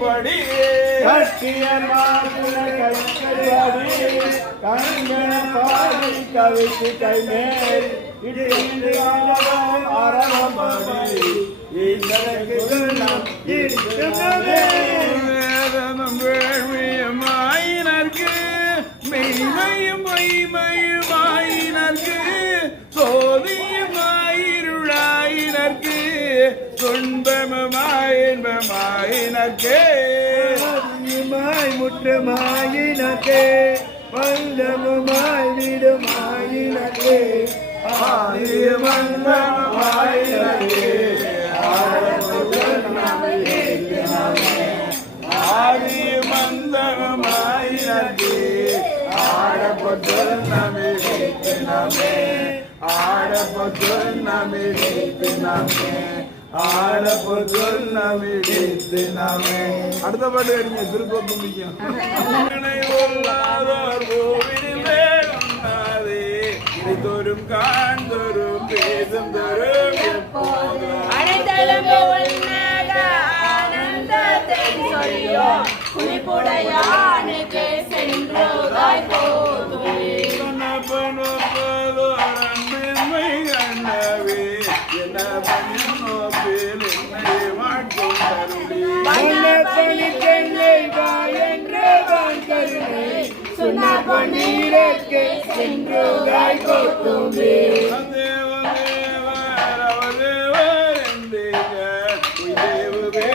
படி கட்டிய மாதுள கைப்படி கண்கண பாடி கவித்து கைமேல் இடிந்து அரவம்படி இதற்கு வேதனம் வேள்வியமாயினர்க்கு மெய்மையும் மெய்மையுமாயினர்க்கு சோதியுமாயிருளாயினர்க்கு துன்பமுமாயின்பமாயினர்க்கே மாய் முற்றமாயினக்கே. பல்லமுமாய் விடுமாயினக்கே. ஆரியமந்தமாயினக்கே ஆதிமந்தமாயினர்க்கு ஆடப்பட்டு நமிழிப்பினமே ஆடப்பட்டு நமிழிப்பினமே ஆடப்பட்டு நமிழிப்பினமே அடுத்த பாட்டு எடுங்க திருப்பம் தும்பிக்கும் உள்ளாதோர் பூவினில் வேணும்னாதே காண்தோறும் பேசும் தோறும் எப்போதும் ஆனந்தத்தை சொல்லியோ குறிப்புடையானுக்கு சென்றுதாய் போதுமே சொன்ன பொன்னீரக்கு சென்றுதாய் கொத்துமே தேவ தேவர் அவதேவர் என்றீர்கள் உய்தேவு பேசி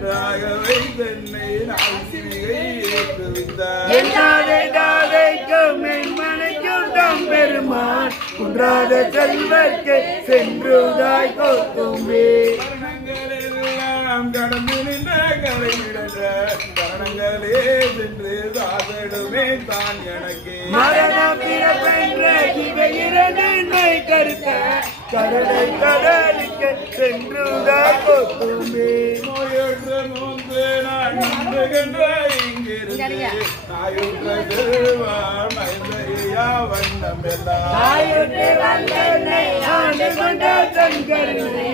நன்றாக வைத்தென்னை நான் சிவிகை ஏற்றுவித்தார். பெருமான். குன்றாத செல்வர்க்கு சென்றுதாய் கொத்துமே கரணங்களெல்லாம் கடந்து நின்ற கரையிடன்ற கரணங்களே சென்று சாதடுமே தான் எனக்கு. மரண பிறப்பென்ற இவையிரண்டை கருத்த கடலை கடலுக்கு சென்றுதாய் கொத்துமே. நோயுற்ற நோந்து நான் நின்றுகின்ற இங்கிருந்து நாயுற்ற செல்வான் மைந்தையா வண்ணம் எல்லாம் ஆயுட்டு வல்லனை ஆண்டு கொண்ட தன் கருணை